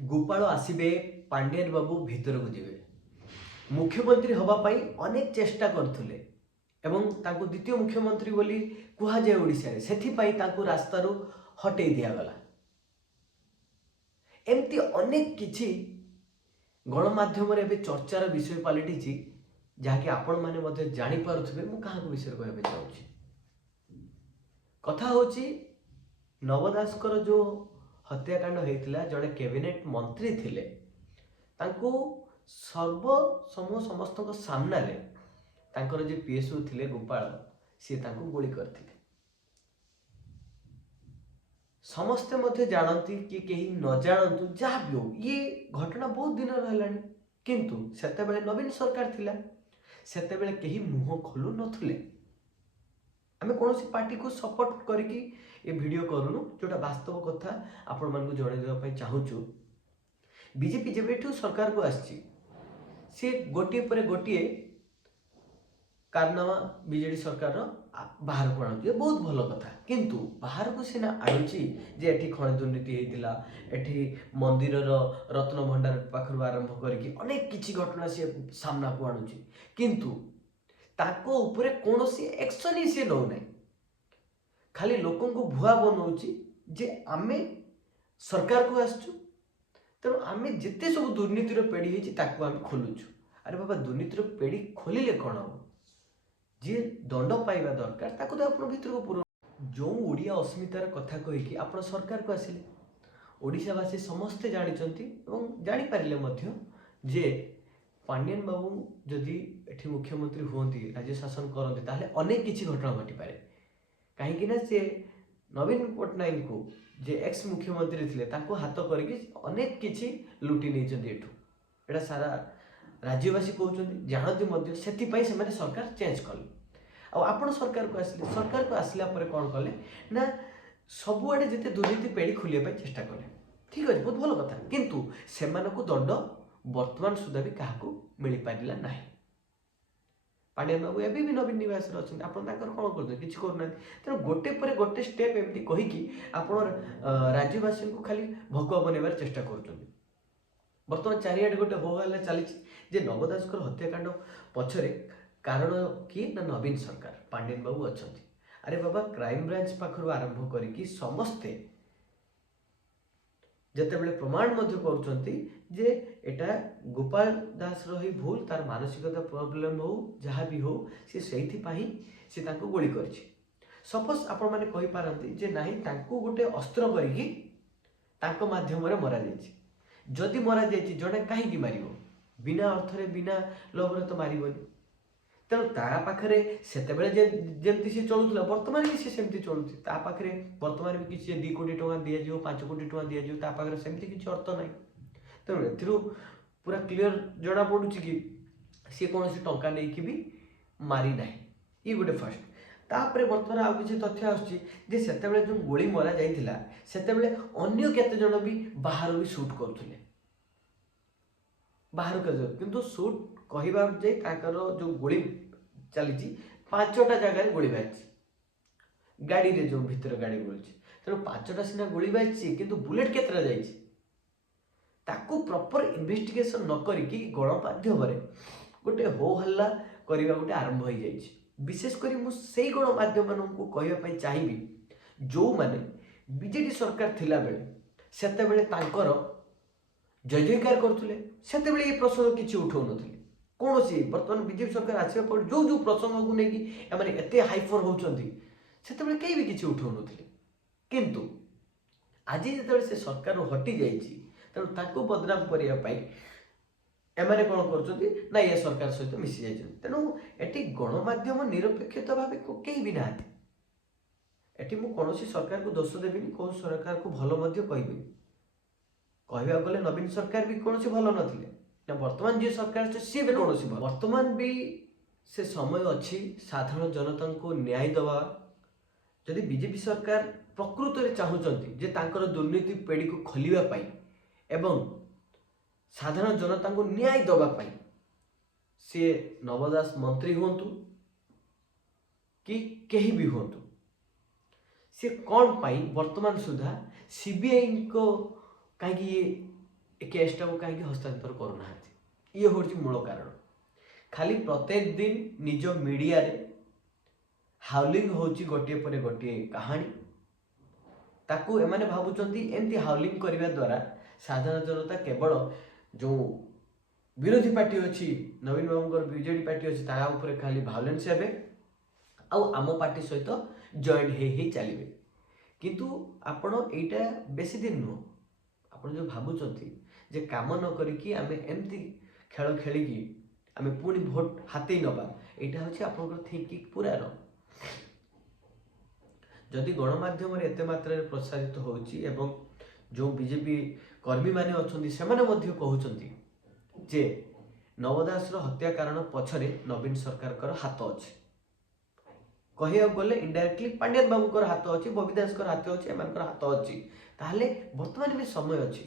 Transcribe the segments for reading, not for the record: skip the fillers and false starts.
ଗୋପାଳ ଆସିବେ, ପାଣ୍ଡିଆନ ବାବୁ ଭିତରକୁ ଯିବେ। ମୁଖ୍ୟମନ୍ତ୍ରୀ ହେବା ପାଇଁ ଅନେକ ଚେଷ୍ଟା କରୁଥିଲେ ଏବଂ ତାଙ୍କୁ ଦ୍ୱିତୀୟ ମୁଖ୍ୟମନ୍ତ୍ରୀ ବୋଲି କୁହାଯାଏ ଓଡ଼ିଶାରେ। ସେଥିପାଇଁ ତାଙ୍କୁ ରାସ୍ତାରୁ ହଟେଇ ଦିଆଗଲା। ଏମିତି ଅନେକ କିଛି ଗଣମାଧ୍ୟମରେ ଏବେ ଚର୍ଚ୍ଚାର ବିଷୟ ପାଲଟିଛି, ଯାହାକି ଆପଣମାନେ ମଧ୍ୟ ଜାଣିପାରୁଥିବେ ମୁଁ କାହାକୁ ବିଷୟରେ କହିବାକୁ ଚାହୁଁଛି। କଥା ହେଉଛି ନବ ଦାସଙ୍କର ଯେଉଁ ହତ୍ୟାକାଣ୍ଡ ହେଇଥିଲା, ଜଣେ କ୍ୟାବିନେଟ୍ ମନ୍ତ୍ରୀ ଥିଲେ, ତାଙ୍କୁ ସମସ୍ତଙ୍କ ସାମ୍ନାରେ ତାଙ୍କର ଯେ ପିଏସ୍ଓ ଥିଲେ ଗୋପାଳ, ସିଏ ତାଙ୍କୁ ଗୁଳି କରିଥିଲେ। ସମସ୍ତେ ମଧ୍ୟ ଜାଣନ୍ତି କି କେହି ନ ଜାଣନ୍ତୁ, ଯାହା ବି ହଉ, ଇଏ ଘଟଣା ବହୁତ ଦିନର ହେଲାଣି। କିନ୍ତୁ ସେତେବେଳେ ନବୀନ ସରକାର ଥିଲା, ସେତେବେଳେ କେହି ମୁହଁ ଖୋଲୁ ନଥିଲେ। ଆମେ କୌଣସି ପାର୍ଟିକୁ ସପୋର୍ଟ କରିକି ଏ ଭିଡ଼ିଓ କରୁନୁ, ଯେଉଁଟା ବାସ୍ତବ କଥା ଆପଣମାନଙ୍କୁ ଜଣାଇଦେବା ପାଇଁ ଚାହୁଁଛୁ। ବିଜେପି ଯେବେଠୁ ସରକାରକୁ ଆସିଛି, ସିଏ ଗୋଟିଏ ପରେ ଗୋଟିଏ କାରନାମା ବିଜେଡି ସରକାରର ବାହାରକୁ ଆଣୁଛି। ବହୁତ ଭଲ କଥା, କିନ୍ତୁ ବାହାରକୁ ସିନା ଆଣୁଛି ଯେ ଏଠି ଖଣି ଦୁର୍ନୀତି ହେଇଥିଲା, ଏଠି ମନ୍ଦିରର ରତ୍ନ ଭଣ୍ଡାର ପାଖରୁ ଆରମ୍ଭ କରିକି ଅନେକ କିଛି ଘଟଣା ସିଏ ସାମ୍ନାକୁ ଆଣୁଛି, କିନ୍ତୁ ତାଙ୍କ ଉପରେ କୌଣସି ଆକ୍ସନ୍ ହିଁ ସିଏ ନେଉନାହିଁ। ଖାଲି ଲୋକଙ୍କୁ ଭୁଆ ବନଉଛି ଯେ ଆମେ ସରକାରକୁ ଆସିଛୁ, ତେଣୁ ଆମେ ଯେତେ ସବୁ ଦୁର୍ନୀତିର ପେଡ଼ି ହେଇଛି ତାକୁ ଆମେ ଖୋଲୁଛୁ। ଆରେ ବାବା, ଦୁର୍ନୀତିର ପେଡ଼ି ଖୋଲିଲେ କ'ଣ ହେବ? ଯିଏ ଦଣ୍ଡ ପାଇବା ଦରକାର ତାକୁ ତ ଆପଣ ଭିତରକୁ ପୁର। ଯେଉଁ ଓଡ଼ିଆ ଅସ୍ମିତାର କଥା କହିକି ଆପଣ ସରକାରକୁ ଆସିଲେ, ଓଡ଼ିଶାବାସୀ ସମସ୍ତେ ଜାଣିଛନ୍ତି ଏବଂ ଜାଣିପାରିଲେ ମଧ୍ୟ ଯେ ପାଣ୍ଡିଆନ ବାବୁ ଯଦି ଏଠି ମୁଖ୍ୟମନ୍ତ୍ରୀ ହୁଅନ୍ତି, ରାଜ୍ୟ ଶାସନ କରନ୍ତି, ତାହେଲେ ଅନେକ କିଛି ଘଟଣା ଘଟିପାରେ। କାହିଁକି ନା ସେ ନବୀନ ପଟ୍ଟନାୟକଙ୍କୁ, ଯେ ଏକ୍ସ ମୁଖ୍ୟମନ୍ତ୍ରୀ ଥିଲେ, ତାଙ୍କୁ ହାତ କରିକି ଅନେକ କିଛି ଲୁଟି ନେଇଛନ୍ତି ଏଠୁ। ଏଇଟା ସାରା ରାଜ୍ୟବାସୀ କହୁଛନ୍ତି, ଜାଣନ୍ତି ମଧ୍ୟ। ସେଥିପାଇଁ ସେମାନେ ସରକାର ଚେଞ୍ଜ କଲେ। ଆଉ ଆପଣ ସରକାରକୁ ଆସିଲେ, ସରକାରକୁ ଆସିଲା ପରେ କ'ଣ କଲେ ନା ସବୁଆଡ଼େ ଯେତେ ଦୁର୍ନୀତି ପେଡ଼ି ଖୋଲିବା ପାଇଁ ଚେଷ୍ଟା କଲେ। ଠିକ୍ ଅଛି, ବହୁତ ଭଲ କଥା, କିନ୍ତୁ ସେମାନଙ୍କୁ ଦଣ୍ଡ ବର୍ତ୍ତମାନ ସୁଦ୍ଧା ବି କାହାକୁ ମିଳିପାରିଲା ନାହିଁ। ପାଣ୍ଡିଆନ ବାବୁ ଏବେ ବି ନବୀନ ନିବାସରେ ଅଛନ୍ତି, ଆପଣ ତାଙ୍କର କ'ଣ କରୁଛନ୍ତି? କିଛି କରୁନାହାନ୍ତି। ତେଣୁ ଗୋଟେ ପରେ ଗୋଟେ ଷ୍ଟେପ୍ ଏମିତି କହିକି ଆପଣ ରାଜ୍ୟବାସୀଙ୍କୁ ଖାଲି ଭକୁଆ ବନେଇବାର ଚେଷ୍ଟା କରୁଛନ୍ତି। ବର୍ତ୍ତମାନ ଚାରିଆଡ଼େ ଗୋଟେ ହୋ ହଲ୍ଲା ଚାଲିଛି ଯେ ନବ ଦାସଙ୍କର ହତ୍ୟାକାଣ୍ଡ ପଛରେ କାରଣ କିଏ? ନା ନବୀନ ସରକାର, ପାଣ୍ଡିଆନ ବାବୁ ଅଛନ୍ତି। ଆରେ ବାବା, କ୍ରାଇମବ୍ରାଞ୍ଚ ପାଖରୁ ଆରମ୍ଭ କରିକି ସମସ୍ତେ ଯେତେବେଳେ ପ୍ରମାଣ ମଧ୍ୟ କରୁଛନ୍ତି ଯେ ଏଟା ଗୋପାଳ ଦାସର ହିଁ ଭୁଲ, ତାର ମାନସିକତା ପ୍ରୋବ୍ଲେମ୍ ହଉ, ଯାହା ବି ହଉ, ସେ ସେଇଥିପାଇଁ ସେ ତାଙ୍କୁ ଗୁଳି କରିଛି। ସପୋଜ୍ ଆପଣମାନେ କହିପାରନ୍ତି ଯେ ନାହିଁ, ତାଙ୍କୁ ଗୋଟେ ଅସ୍ତ୍ର କରିକି ତାଙ୍କ ମାଧ୍ୟମରେ ମରାଯାଇଛି। ଯଦି ମରାଯାଇଛି, ଜଣେ କାହିଁକି ମାରିବ? ବିନା ଅର୍ଥରେ, ବିନା ଲୋଭରେ ତ ମାରିବନି। ତେଣୁ ତା ପାଖରେ ସେତେବେଳେ ଯେମିତି ସେ ଚଳୁଥିଲା, ବର୍ତ୍ତମାନ ବି ସେ ସେମିତି ଚଳୁଛି। ତା ପାଖରେ ବର୍ତ୍ତମାନ ବି କିଛି 2 କୋଟି ଟଙ୍କା ଦିଆଯିବ, 5 କୋଟି ଟଙ୍କା ଦିଆଯିବ, ତା ପାଖରେ ସେମିତି କିଛି ଅର୍ଥ ନାହିଁ। ତେଣୁ ଏଥିରୁ ପୁରା କ୍ଲିଅର ଜଣାପଡ଼ୁଛି କି ସିଏ କୌଣସି ଟଙ୍କା ନେଇକି ବି ମାରି ନାହିଁ। ଇଏ ଗୋଟେ ଫାର୍ଷ୍ଟ। ତାପରେ ବର୍ତ୍ତମାନ ଆଉ କିଛି ତଥ୍ୟ ଆସୁଛି ଯେ ସେତେବେଳେ ଯେଉଁ ଗୁଳି ମରା ଯାଇଥିଲା, ସେତେବେଳେ ଅନ୍ୟ କେତେଜଣ ବି ବାହାରୁ ବି ସୁଟ୍ କରୁଥିଲେ। ବାହାରୁ କେତେଜଣ, କିନ୍ତୁ ସୁଟ୍ କହିବା ଯେ ତାଙ୍କର ଯେଉଁ ଗୁଳି ଚାଲିଛି 5ଟା ଜାଗାରେ ଗୁଳି ବାଜିଛି, ଗାଡ଼ିରେ ଯେଉଁ ଭିତରେ ଗାଡ଼ି ବୁଲୁଛି। ତେଣୁ 5ଟା ସିନା ଗୁଳି ବାଜିଛି, କିନ୍ତୁ ବୁଲେଟ୍ କେତେଟା ଯାଇଛି ତାକୁ ପ୍ରପର ଇନଭେଷ୍ଟିଗେସନ୍ ନ କରିକି ଗଣମାଧ୍ୟମରେ ଗୋଟେ ହୋ ହଲ୍ଲା କରିବା ଗୋଟେ ଆରମ୍ଭ ହୋଇଯାଇଛି। ବିଶେଷ କରି ମୁଁ ସେଇ ଗଣମାଧ୍ୟମମାନଙ୍କୁ କହିବା ପାଇଁ ଚାହିଁବି ଯେଉଁମାନେ ବିଜେଡି ସରକାର ଥିଲାବେଳେ ସେତେବେଳେ ତାଙ୍କର ଜୟ ଜୟକାର କରୁଥିଲେ, ସେତେବେଳେ ଏ ପ୍ରସଙ୍ଗ କିଛି ଉଠାଉନଥିଲେ କୌଣସି। ବର୍ତ୍ତମାନ ବିଜେପି ସରକାର ଆସିବା ପରେ ଯେଉଁ ଯେଉଁ ପ୍ରସଙ୍ଗକୁ ନେଇକି ଏମାନେ ଏତେ ହାଇଫର ହେଉଛନ୍ତି, ସେତେବେଳେ କେହି ବି କିଛି ଉଠାଉନଥିଲେ। କିନ୍ତୁ ଆଜି ଯେତେବେଳେ ସେ ସରକାରରୁ ହଟି ଯାଇଛି, ତେଣୁ ତାଙ୍କୁ ବଦନାମ କରିବା ପାଇଁ ଏମାନେ କ'ଣ କରୁଛନ୍ତି ନା ଏ ସରକାର ସହିତ ମିଶି ଯାଇଛନ୍ତି। ତେଣୁ ଏଠି ଗଣମାଧ୍ୟମ ନିରପେକ୍ଷତା ଭାବେ କେହି ବି ନାହାନ୍ତି। ଏଠି ମୁଁ କୌଣସି ସରକାରକୁ ଦୋଷ ଦେବିନି, କୌଣସି ସରକାରକୁ ଭଲ ମଧ୍ୟ କହିବିନି। କହିବାକୁ ଗଲେ ନବୀନ ସରକାର ବି କୌଣସି ଭଲ ନଥିଲେ, ନା ବର୍ତ୍ତମାନ ଯିଏ ସରକାର ଅଛି ସିଏ ବି କୌଣସି ଭଲ। ବର୍ତ୍ତମାନ ବି ସେ ସମୟ ଅଛି ସାଧାରଣ ଜନତାଙ୍କୁ ନ୍ୟାୟ ଦେବା। ଯଦି ବିଜେପି ସରକାର ପ୍ରକୃତରେ ଚାହୁଁଛନ୍ତି ଯେ ତାଙ୍କର ଦୁର୍ନୀତି ପେଡ଼ିକୁ ଖୋଲିବା ପାଇଁ ଏବଂ ସାଧାରଣ ଜନତାଙ୍କୁ ନ୍ୟାୟ ଦେବା ପାଇଁ, ସିଏ ନବ ଦାସ ମନ୍ତ୍ରୀ ହୁଅନ୍ତୁ କି କେହି ବି ହୁଅନ୍ତୁ, ସିଏ କ'ଣ ପାଇଁ ବର୍ତ୍ତମାନ ସୁଦ୍ଧା ସିବିଆଇଙ୍କ କାହିଁକି ए केसटा को कहीं हस्तांतर करूना ये हूँ मूल कारण खाली प्रत्येक दिन निज मीडिया रे हाउलिंग होची गोटे पर गोटे कहानी ताकू एमाने भावुचंती एमती हाउलिंग करने द्वारा साधारण जनता केवल जो विरोधी पार्टी अच्छी नवीन बाबू बीजेडी पार्टी अच्छी ताऊपर खाली भायोलेंस हे आम पार्टी सहित जॉइंट हो चलिए किंतु आपण एटा बेसी दिन नुह आपण जो भावुचंती जे काम न करिकी आमे एमती खेल खेलिकी आमे पुणी भोट हाथई नबा यहाँ हूँ आपंकर थिंकिंग पूरा रंग जदि गणमाध्यम एत मात्रा प्रसारित होची एवं जो बीजेपी कर्मी माने अछंती सेमाने मध्य कहउचंती जे नवदास हत्या कारण पछरे नवीन सरकार कर हाथ अच्छे कह गले इनडायरेक्टली पांड्यान बाबू हाथ अच्छी बबी दास हाथ अच्छे एम हाथ अच्छी ताहले बर्तमान भी समय अच्छी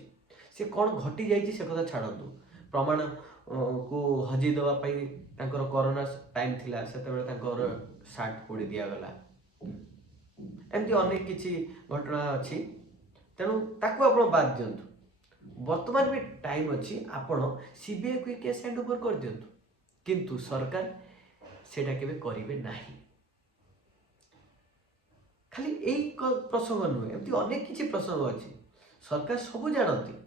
से कौन घटी जाइए से कथा छाड़ू प्रमाण को हजई देवाई कोरोना टाइम थिला से सार्ट पोड़ी दिगला एमती अनेक किसी घटना अच्छी तेणु ताकू आप बाद दिंतु बर्तमान भी टाइम अच्छी आपण सीबीआई को केस हैंड ओवर कर दिंतु किंतु सरकार सेटा केबे करिवे नाही खाली एक प्रसंग नुहे एमती अनेक किसी प्रसंग अच्छी सरकार सबू जानती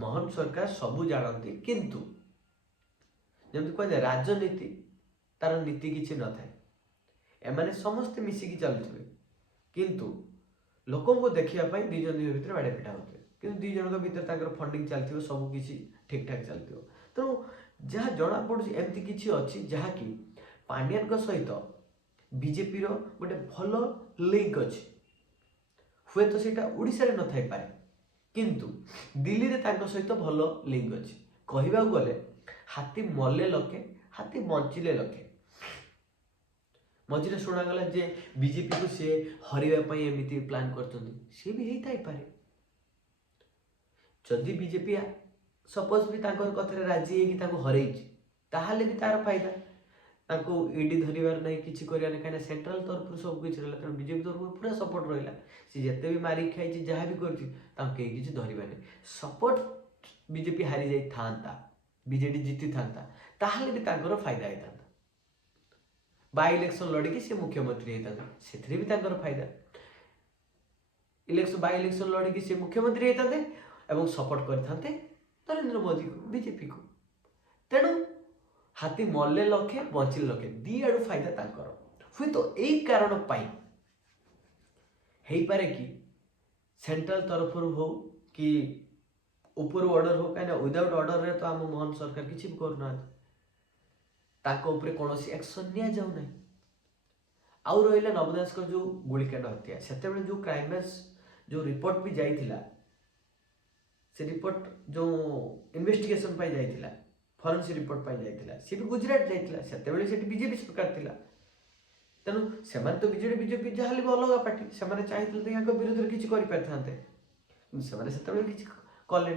मोहन सरकार सबू जानती किंतु जमी कह राजनीति तार नीति किसी न थाए एमाने समस्ते मिसिकी चलुवे किंतु लोकों को देखापी दिज भितर बाड़े पिटा होते कि दुई जन भितर फंडिंग चलती सब किसी ठीक ठाक चलती तेणु जहाँ जना पड़ी एमती किसी अच्छी जहाँकि पांड्यान सहित बीजेपी गोटे भल लिंक अच्छी हुए तो सेटा ओडिशा रे न थाई पारे किंतु दिल्ली रे तांको सहित भल लिंक अच्छी कहवा गले हाथी मले लखे हाथी बंचिले लखे मझे शुणागला जे बीजेपी को सी हरवा एमती प्लान कर सी भी होता पारे जदि बीजेपी सपोज भी कथा राजी है हरई ताहले भी तार फायदा ताको ईडी धरबार नहीं किसी कर कहीं सेंट्रल तरफ सब किसी रहा तेनाली बीजेपी तरफ पूरा सपोर्ट रहा सी जिते भी मारिक खाई जहाँ भी कर धरवा नहीं सपोर्ट बीजेपी हारी जाई था बीजेडी जीति था ताहले भी तांकर फायदा होता बाय इलेक्शन लड़की सी मुख्यमंत्री होता से भी तांकर फायदा इलेक्शन बाय इलेक्शन लड़की सी मुख्यमंत्री होते एवं सपोर्ट करते नरेंद्र मोदी को बीजेपी को तेणु हाथी मल्ले लखे बंचिले लखे दी आड़ फायदा तांकर हुए तो यही कारण पारे कि सेंट्रल तरफ हो कि ऊपर ऑर्डर हो कहीं विदाउट ऑर्डर रे तो आम मोहन सरकार किसी भी करना कौन एक्शन नि जाऊ ना आउ रहा नवदास जो गुलिकांड हत्या से जो क्राइम ब्रांच जो रिपोर्ट भी जाइथिला से रिपोर्ट जो इन्वेस्टिगेशन पाई जाइथिला फॉरेंसिक रिपोर्ट पाई जाइथिला सी भी गुजरात जाइथिला से बीजेपी सरकार थिला तेणु से तो बीजेपी जहाँ भी अलग पार्टी से चाहिए विरोध में किसी कर किसी कले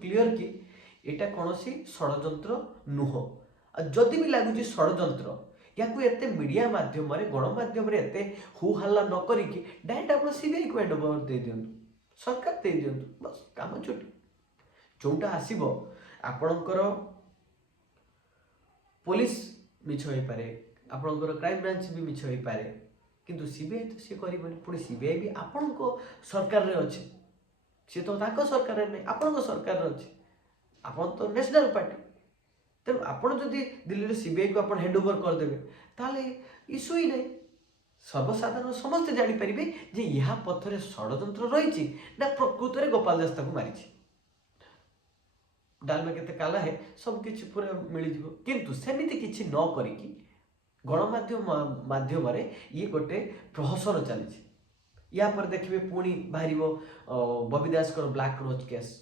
क्लीयर कि यहाँ कौन षड्यंत्र नुह जदि भी लगुच षड्यंत्र या एते मीडिया माध्यम गणमाध्यम एते हु हल्ला न करिकी डायरेक्ट आप सीबीआई को हैंड ओवर दे दिंतु सरकार दे दिंतु बस काम छुटी जोटा आसब आपणकर पुलिस मिछ हो पारे आपणकर क्राइम ब्रांच भी मिछ हो पारे किंतु सीबीआई तो सी कर पुणी सीबीआई भी आपण सरकार रे अच्छे सी तो सरकार नहीं आपण सरकार अच्छे आपण तो नेशनल पार्टी तेणु आपड़ जदि दिल्ली सीबीआई को आप हैंड ओवर करदे ताले इश्यू ही नहीं सर्वसाधारण समस्ते जापर जे यहाँ पथरे षड्यंत्र रही ना प्रकृत में गोपाल दास ताको मारी डालमा केते काला है सब किछि पूरा मिल जिवो किंतु सेमिति किछि न करिकी गणमाध्यम माध्यम ये गोटे प्रहसन चली या पर देखिए पुणी बाहर बबी दास ब्लैक रोज केस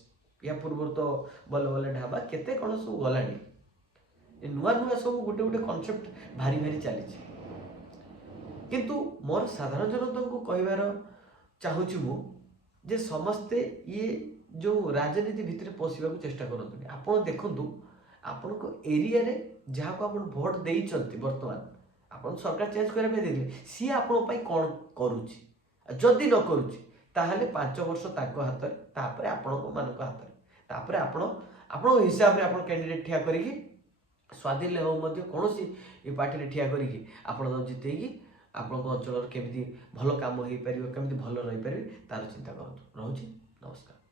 या पूर्व तो बल बल ढाबा केते कौन सब गलानी नुआ नुआ सब गोटे गोटे कनसेप्ट भारी भारी चली किंतु मोर साधारण जनता को कहबार चाहूँगी मु जे समस्ते ये जो राजनीति भितर पशिबा को चेष्टा करते आपड़ देखु आपण एरिया रे जहाँ को आप भोट देइचंती वर्तमान आप सरकार चेंज करने सी आपण कौन करुच्ची जदि न करुच्ची ताहले 5 वर्ष ताको हाथ में तापर आपण मान हाथ में तापर आपण हिसाब रे आपण कैंडिडेट ठिया करिकी स्वाधीन हो मध्य कौन पार्टी ठिया करिकी आपण जितेकी आपन अंचल केमी भल कम हो पार केमी भल रही पारे तार चिंता करूँ। रोचे नमस्कार।